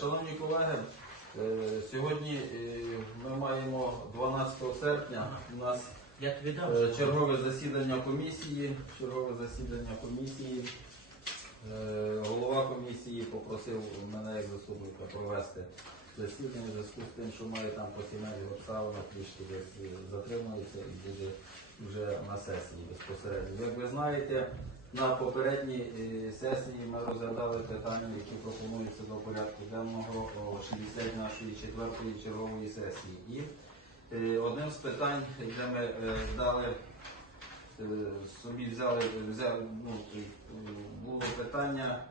Шановні колеги, е, сьогодні е, ми маємо 12 серпня. У нас е, чергове засідання комісії. Чергове засідання комісії. Голова комісії попросив мене як заступника провести засідання в зв'язку з тим, що має там по сімейних обставинах трішки десь затримується і буде вже на сесії безпосередньо. Як ви знаєте, на попередній е, сесії ми розглядали питання, які пропонуються до порядку денного о 60 нашої четвертої чергової сесії. І е, одним з питань, де ми е, дали собі взяли, взяли ну, було питання.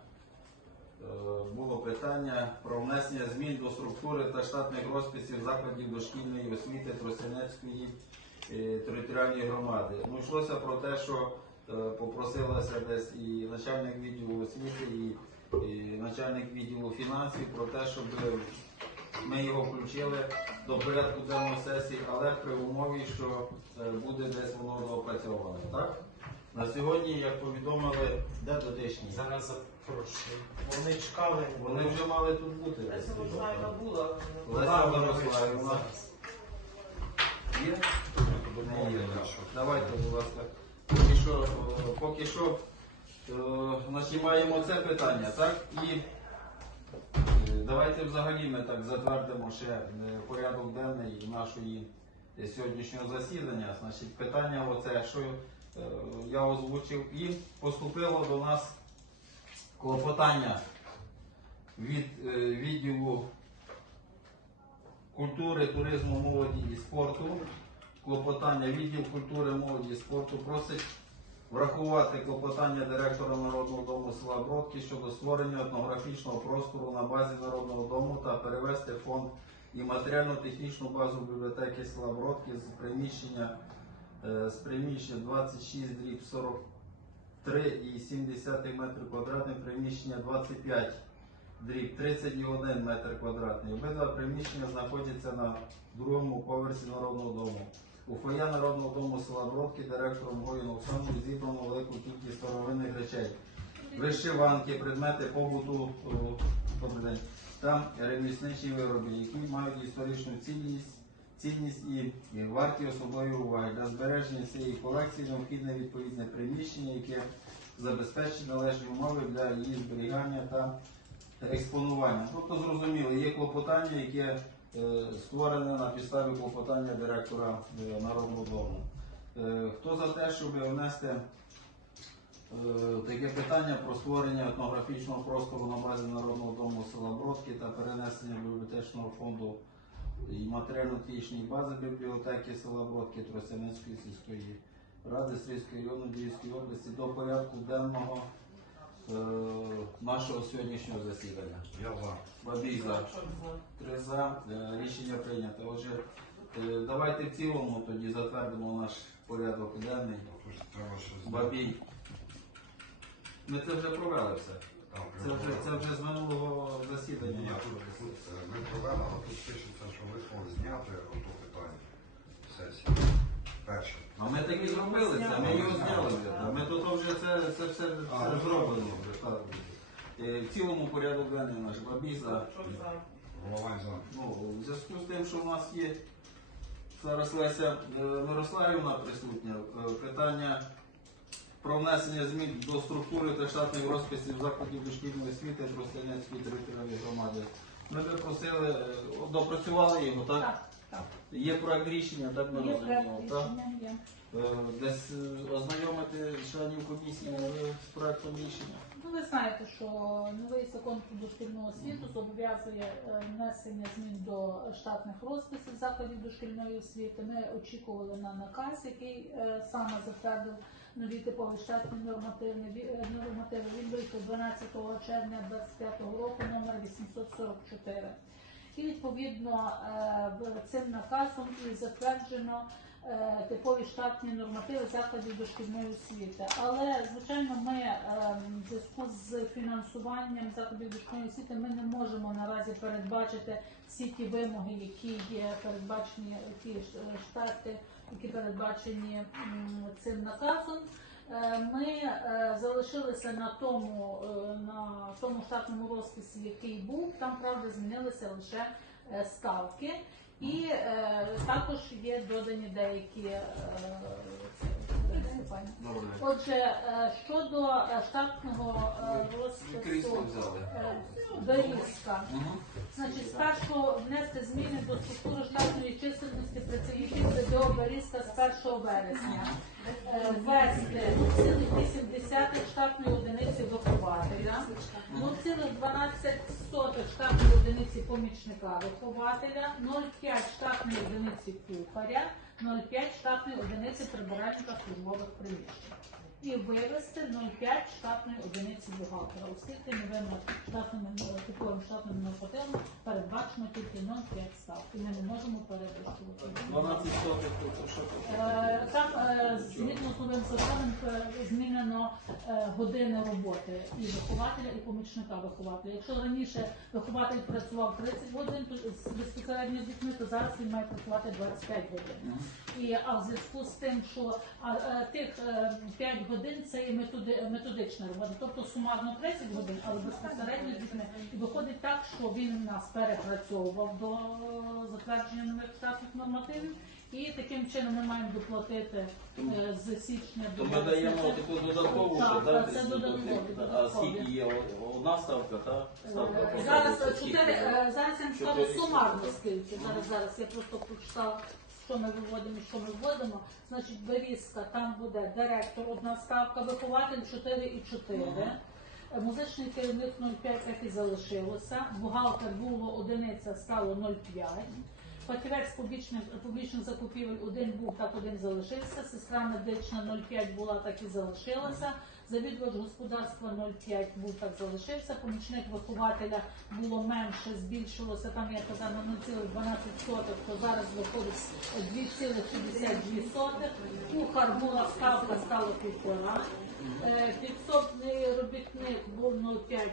Було питання про внесення змін до структури та штатних розписів закладів дошкільної освіти Тростянецької територіальної громади. Ну, йшлося про те, що попросилася десь і начальник відділу освіти, і, і начальник відділу фінансів про те, щоб ми його включили до порядку денної сесії, але при умові, що е, буде десь воно доопрацьоване. Так? На сьогодні, як повідомили, де дотичні? Зараз запрошую. Вони чекали. Вони вже мали тут бути. Леся Миколаївна була. Леся Миколаївна. Є? Не є. Давайте, будь ласка. Поки що, е, поки що е, значить, маємо це питання, так? І е, давайте взагалі ми так затвердимо ще порядок денний нашої сьогоднішнього засідання. Значить, питання оце, що я озвучив, і поступило до нас клопотання від відділу культури, туризму, молоді і спорту. Клопотання відділ культури, молоді і спорту просить врахувати клопотання директора Народного дому села Бродки щодо створення етнографічного простору на базі Народного дому та перевести фонд і матеріально-технічну базу бібліотеки села Бродки з приміщення е, з приміщення 26 дріб 43,7 метри квадратних, приміщення 25 дріб 31 метр квадратний. Обидва приміщення знаходяться на другому поверсі Народного дому. У фоє Народного дому села Бродки директором Гоїн Оксаною зібрано велику кількість старовинних речей. Вишиванки, предмети побуту о, та ремісничі вироби, які мають історичну цінність, цінність і, варті особливої уваги. Для збереження цієї колекції необхідне відповідне приміщення, яке забезпечить належні умови для її зберігання та експонування. Тобто зрозуміло, є клопотання, яке е, створене на підставі клопотання директора е, Народного дому. Е, Хто за те, щоб внести е, таке питання про створення етнографічного простору на базі Народного дому села Бродки та перенесення бібліотечного фонду і матеріально-технічної бази бібліотеки села Бродки Тростянецької сільської ради Стрийської району Львівської області до порядку денного е, нашого сьогоднішнього засідання. Я за. Бабій за. Три за. Е, Рішення прийнято. Отже, е, давайте в цілому тоді затвердимо наш порядок денний. Бабій. Ми це вже провели все. Це вже, це вже з минулого засідання. Ми провели, а тут пишеться, що вислов зняти ото питання сесії. Перше. А ми так і зробили це, ми його зняли Ми тут вже це, це все А, це ну, зроблено. Е, В цілому порядок денний наш бабій за. Ну, у зв'язку з тим, що в нас є зараз Леся е, Мирославівна присутня, е, питання про внесення змін до структури та штатних розписів закладів дошкільної освіти Тростянецької територіальної громади. Ми би просили, е, допрацювали його, так? Так, так. Є проект рішення, так ми Є розуміємо, проект так? рішення, є. Е, Десь е, ознайомити членів комісії з проектом рішення. Ну, ви знаєте, що новий закон про дошкільну освіту зобов'язує е, внесення змін до штатних розписів закладів дошкільної освіти. Ми очікували на наказ, який е, саме затвердив нові типові штатні нормативні е, нормативи. Він вийшов 12 червня 2025 року, номер 844. І відповідно цим наказом і затверджено типові штатні нормативи закладів дошкільної освіти. Але звичайно, ми е, в зв'язку з фінансуванням закладів дошкільної освіти ми не можемо наразі передбачити всі ті вимоги, які є передбачені ті е, штати, які передбачені цим наказом. Е, Ми е, залишилися на тому, е, на тому штатному розписі, який був. Там правда змінилися лише е, ставки, і е, також є додані деякі е. Добре. Отже, е, щодо е, штатного е, розпису е, Значить, спершу внести зміни до структури штатної чисельності працівників з 1 вересня. Е, Ввести 0,8 штатної одиниці вихователя, 0,12 штатної одиниці помічника вихователя, 0,5 штатної одиниці кухаря, 0,5 штатної одиниці прибиральника службових приміщень. І вивести 0,5 штатної одиниці бухгалтера, оскільки новими штатними типовим штатним нормативом передбачено тільки 0,5 ставки. Ми не можемо перевищувати. 12 сотих, то що? Е, Там е, згідно з новим законом е, змінено е, години роботи і вихователя, і помічника вихователя. Якщо раніше вихователь працював 30 годин то з- безпосередньо з дітьми, то зараз він має працювати 25 годин. І а в зв'язку з тим, що а, е, тих е, 5 годин це є методи, методична робота, тобто сумарно 30 годин, але безпосередньо з дітьми. І виходить так, що він нас перепрацьовував до затвердження нових штатних нормативів, і таким чином ми маємо доплатити е, з січня То до ми даємо таку додаткову, Так, так, це десь додаткові, А додаткові. скільки є одна ставка, та ставка Е, Зараз скільки? чотири е, зараз я вам скажу Чотири сумарно скільки. Зараз зараз я просто прочитала, що ми виводимо, що ми вводимо. Значить, Берізка, там буде директор, одна ставка, вихователь 4 і 4. Е, Музичний керівник 0,5 так і залишилося. Бухгалтер було одиниця, стало 0,5. Фахівець публічних, публічних закупівель один був, так один залишився. Сестра медична 0,5 була, так і залишилася. Завідувач господарства 0,5 був, так залишився. Помічник вихователя було менше, збільшилося. Там я казала на 0,12 то зараз виходить 2,62 Кухар була ставка, стало півтора. Е, Підсобний робітник був 0,5,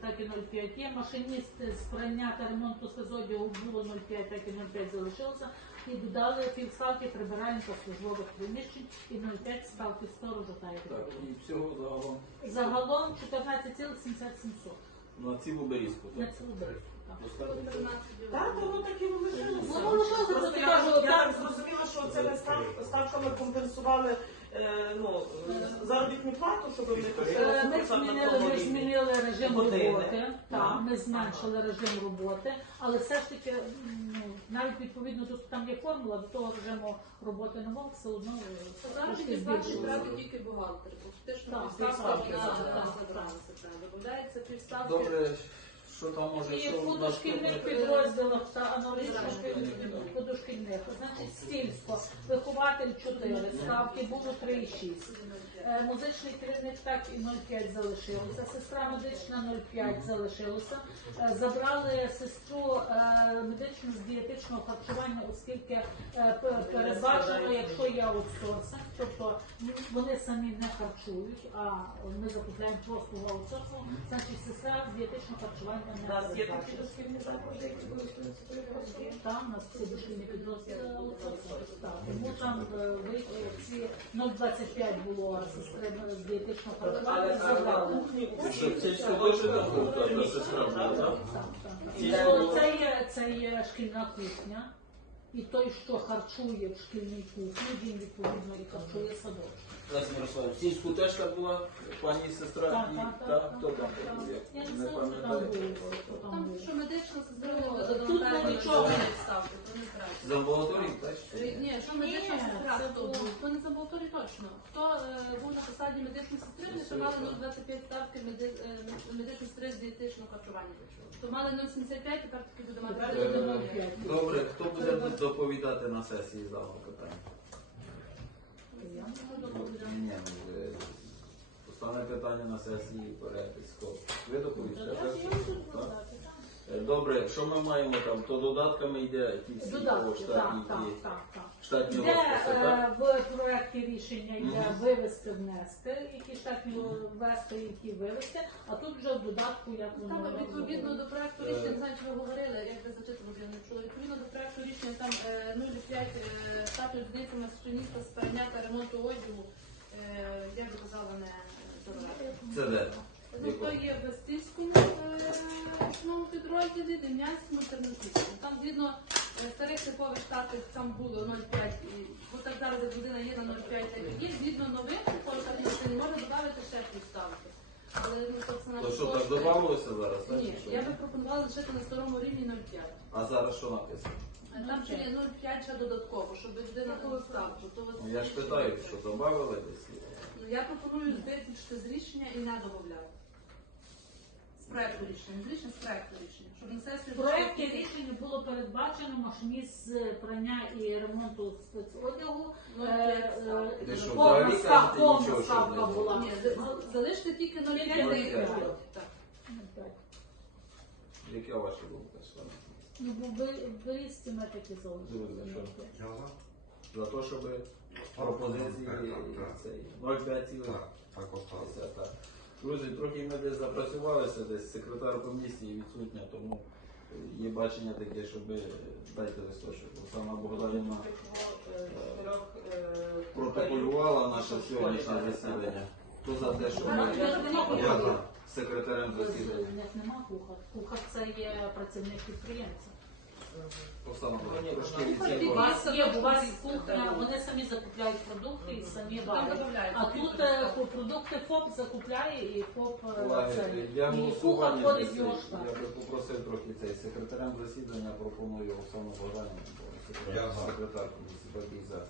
так і 0,5 є. Машиніст з прання та ремонту спецодягу було 0,5, так і 0,5 залишилося. І додали півставки прибиральника службових приміщень і 0,5 ставки сторожа та Так, і всього загалом Загалом 14,77 на цілу берізку. на Так? цілу березку. так. Достатньо. Так, воно так і лишилося. Воно лишилося, Просто це я, кажу, я так. зрозуміла, що це не став, ставками компенсували ну, е, заробітну плату, щоб вони Е, Ми змінили, ми змінили режим Години. роботи, так, ми зменшили режим роботи, але все ж таки, м, ну, навіть відповідно до там є формула, до того режиму роботи нового все одно е, Зараз трошки платить збільшилося. брати тільки бухгалтер. Фактично Так, півставки так, на так, на так, забранця. Додається півставки. Добре, що там може, І що в у нас дошкільних тут? підрозділах та аналогічно по дошкільних. Значить, стільсько, вихователь 4 ставки, було 3,6. Е, Музичний керівник так і 0,5 залишилося. Сестра медична 0,5 залишилося. Е, Забрали сестру е, медичну з дієтичного харчування, оскільки е, п- передбачено, якщо є аутсорсинг, тобто м, вони самі не харчують, а ми закупляємо просто в аутсорсу, значить сестра з дієтичного харчування У нас є такі дошкільні заклади, які будуть працювати. Там у нас всі дошкільні підрозділи. Так, Тому там е, вийшли ці 0,25 було сестри з дієтичного харчування, забрали. Це це теж там був, та та сестра була, так? Так, так, так. Ці Ну, було- Це є, це є шкільна кухня. І той, що харчує в шкільній кухні, він відповідно і харчує садочок. Лесь Мирослав, сільську теж так була пані сестра Так, і так, та, так, хто так, там так. був, Я не знаю, що там що там що медична сестра не Тут завантажена, нічого. не ставки, то не збирається. З амбулаторії теж? Ні, що медична сестра, це хто був? То не з амбулаторії точно. Хто е, був на посаді медичної сестри, вони ще мали 0,25 ставки меди- е, медичної сестри з дієтичного харчування. То мали 0,75, тепер таки буде мати Тепер Е, буде 0,05. 0,5. Добре, хто буде доповідати на сесії з даного питання? Ні, Постане питання на сесії перепис. Хто? Ви так? Так? так. Е, Добре, що ми маємо там? То додатками йде ті всі Додатки, так, так, так, так. штатні Де розписи, так? е, в проєкті рішення йде вивести, внести, які штатні ввести, які вивести, а тут вже в додатку, як воно Там відповідно до проекту рішення, не знаю, чи ви говорили, як ви зачитували, я не чула. Відповідно до проекту рішення там е, 0,5 статус здається машиніста з прийняття ремонту одягу Е, Я би казала не забирати. Це де? Ну, то є в Вестинському е, підрозділі, Дем'янському, Тернопільському. Там згідно е, старих типових штатів там було 0,5, бо так зараз як людина є на 0,5, так і є. Згідно нових типових штатів можна додати ще плюс ставки. Але ну, собственно, То що так додавалося зараз? так, Ні, чи що? я би пропонувала лишити на старому рівні 0,5. А зараз що написано? Там ще є 0,5 ще додатково, щоб людина була ставку. То от Ну, я ж питаю, що додавали десь? Ну, Я пропоную виключити з рішення і не додати. З проекту рішення, з рішення з проекту рішення. Щоб на сесію В проєкті рішення було передбачено машиніст з прання і ремонту спецодягу. Ну, Е, е, Ти що, повна взагалі ста- кажете, повна нічого, що ставка не була. Ні, з- з- залишити тільки 0,5 0,5. Так. Ну, так. Яка ваша думка? Ну, бо ви- вирізці ми такі Друзі? Я за? За те, щоб пропозиції Так, так, цей 0,5. Так, так. Друзі, трохи ми десь запрацювалися, десь секретар комісії відсутня, тому є бачення таке, щоб дайте листочок. Оксана Богданівна протоколювала наше сьогоднішнє засідання. Хто за те, що ми я за секретарем засідання? Нема кухар. Кухар це є працівник підприємця. Оксана У вас є, у вас кухня, вони самі закупляють продукти і самі Там варять. А тут е, по- продукти ФОП закупляє і ФОП е, це. Я І кухар голосування ходить в його я би попросив трохи цей секретарем засідання, пропоную Оксану Богданівну, бо Я секретар за. секретар комісії, Бабій за.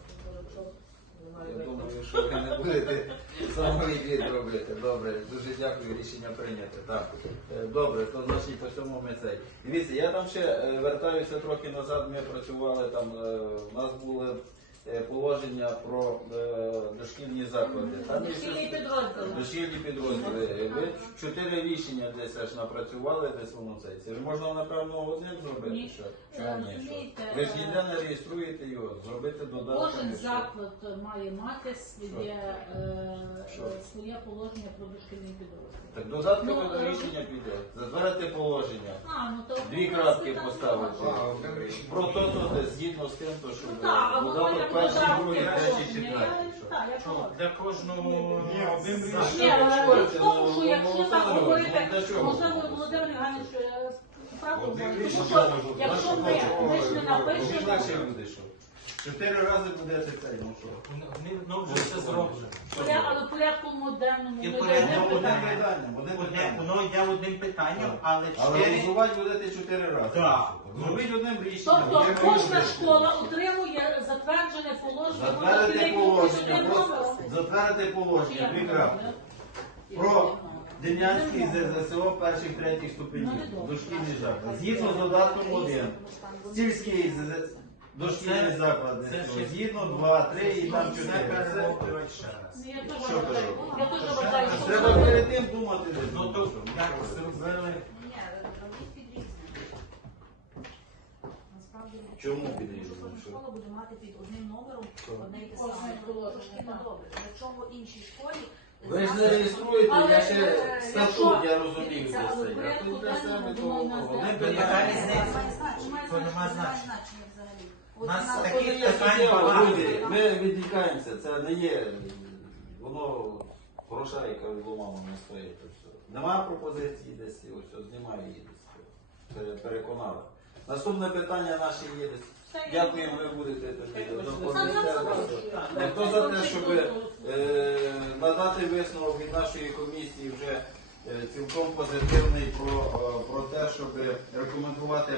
Я думаю, що ви не будете самовід робити. Добре, дуже дякую, рішення прийняте. Так. Е, Добре, то значить по цьому ми цей. Дивіться, я там ще е, вертаюся трохи назад, ми працювали там, е, у нас були е, положення про е, дошкільні заклади. Дошкільні підрозділи. Дошкільні підрозділи. Ви чотири рішення десь аж напрацювали, десь воно. Це ж можна, напевно, одним зробити. Ні. Що? Е, Чого ні? Що? Ви ж е, ніде не реєструєте його, зробити додаток. Кожен заклад має мати своє, е, Що? е, своє положення про дошкільний підрозділ. Так додаткове Ну, до е, рішення піде. Затвердити положення. А, ну, то Дві крапки поставити. Про то, то згідно з тим, то що Ну додаток третій, четвертий. Що. Для кожного Ні, один за- Ні, але в тому, що якщо так говорити, можливо, Володимир Іванович е, правду Один говорить. Тому що якщо ми, ми ж не напишемо, що. Чотири рази будете цей, ну що. Вони ну, вже все зроблено. поря- але порядку модерному І ми порядку не Ну, одним питання. Одне, воно йде одним питанням, але Але чотири. голосувати будете чотири рази. Так. Зробіть одним рішенням. Тобто одним кожна школа отримує затверджене положення, воно Затвердити положення, якимось просто номером. затвердити положення, дві крапки. Про Дем'янський ЗЗСО перших третіх ступенів, Ну, дошкільний заклад. Згідно з додатком 1. Сільський ЗЗС, дошкільний Це- заклад, це ЗСО. ще- згідно 2, 3 і там Це 4. Перемовлювати ще раз. Я теж Що вважаю, кажу? я теж вважаю, що Треба це- перед тим думати. Ну ну, то як зробили? Ні, робіть підрізне. Насправді Чому підрізне? Кожна школа буде мати під одним номером одне й те Кожне саме. положення, Трошки так. добре. Для чого іншій школі? Ви ж не реєструєте, Але, я ще е, статут, я розумію дивіться, для але це. Я порядку тут денному воно нас одним де- Яка питанням. різниця? Має значення взагалі. У нас Це питань багато. друзі. Ми відвікаємося, це не є, воно гроша, яка в ломану не стоїть. то. Нема пропозиції десь, ось ось знімаю її десь. Пере- Переконали. Наступне питання наше є десь. Дякуємо, ви будете тоді доповідати. Хто за те, щоб е, надати висновок від нашої комісії вже е, цілком позитивний про, е, про те, щоб рекомендувати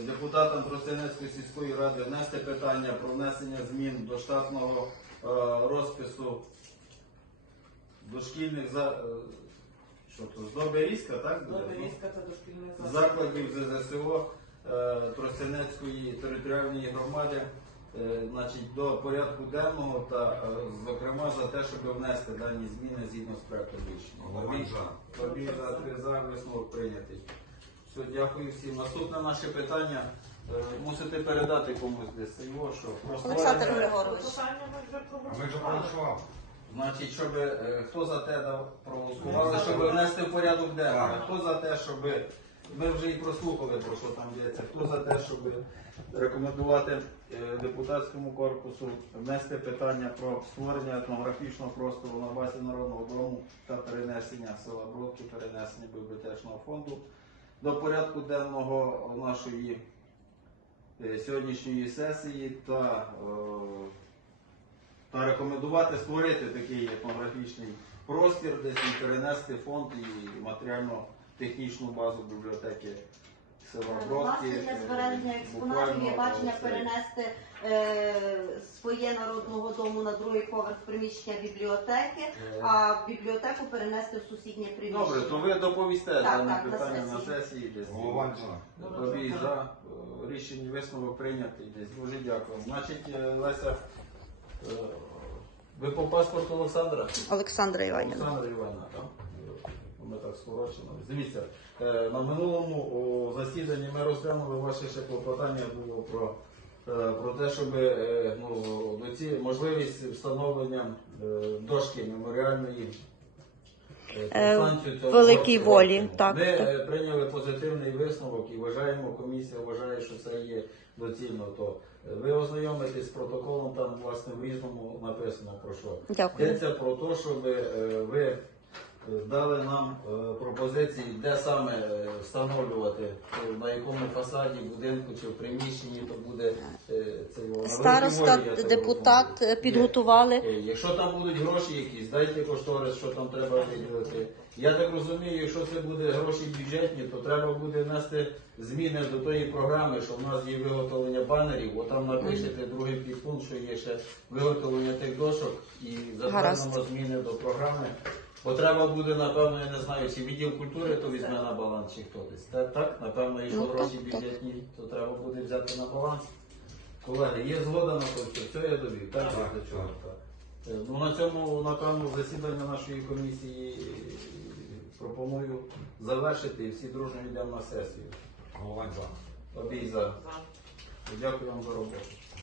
депутатам Тростянецької сільської ради внести питання про внесення змін до штатного е, розпису дошкільних за, е, що то, Здоберізька, так? буде? Доберізька та дошкільний заклад. закладів ЗЗСО е, Тростянецької територіальної громади е, значить, до порядку денного та, е, зокрема, за те, щоб внести дані зміни згідно з проектом рішення. За. Тобі за три за висновок прийнятий. Все, дякую всім. Наступне наше питання. е, Мусите передати комусь десь його, що просто Олександр Григорович. Ми вже проголосували. Значить, щоб е, хто за те дав проголосували, щоб внести в порядок денний, хто за те, щоб ми вже і прослухали, про що там йдеться. Хто за те, щоб рекомендувати е, депутатському корпусу внести питання про створення етнографічного простору на базі народного дому та перенесення села Бродки, перенесення бібліотечного фонду до порядку денного нашої е, сьогоднішньої сесії та, е, та рекомендувати створити такий етнографічний простір, десь і перенести фонд і матеріально-технічну базу бібліотеки села Бродки. Власне, для е, збереження експонатів є бачення е, перенести е, своє народного дому на другий поверх приміщення бібліотеки, е, а бібліотеку перенести в сусіднє приміщення. Добре, то ви доповісте Так, дане так, на питання на сесії. сесії. десь. Головань за. Тобі за е, рішення висновок прийнятий десь. Дуже дякую. Значить, е, Леся, е, ви по паспорту Олександра? Олександра Іванівна. Олександра Івановна, так? Ми так скорочено. Дивіться, е, на минулому о, засіданні ми розглянули ваше ще клопотання було про, е, про те, щоб е, ну, можливість встановлення е, дошки меморіальної. е, Е, Великій волі, так, Ми так. е, прийняли позитивний висновок і вважаємо, комісія вважає, що це є доцільно. То е, ви ознайомитесь з протоколом, там власне в різному написано про що. Дякую. Йдеться про те, щоб е, ви е, дали нам е, пропозиції, де саме е, встановлювати, е, на якому фасаді, будинку чи в приміщенні, то буде це його Староста, депутат підготували. Якщо там будуть гроші якісь, дайте кошторис, що там треба виділити. Я так розумію, якщо це буде гроші бюджетні, то треба буде внести зміни до тої програми, що в нас є виготовлення банерів, бо там напишете другий підпункт, що є ще виготовлення тих дошок і затвердимо зміни до програми. Бо треба буде, напевно, я не знаю, чи відділ культури то візьме на баланс, чи хто десь. Так, так? напевно, якщо Ну, гроші бюджетні, то треба буде взяти на баланс. Колеги, є згода на то, що все я довів, так? Так, До чого? так. Е, Ну, на цьому, напевно, засідання нашої комісії е, пропоную завершити і всі дружно йдемо на сесію. Головань за. Обій. За. Дякую вам за роботу.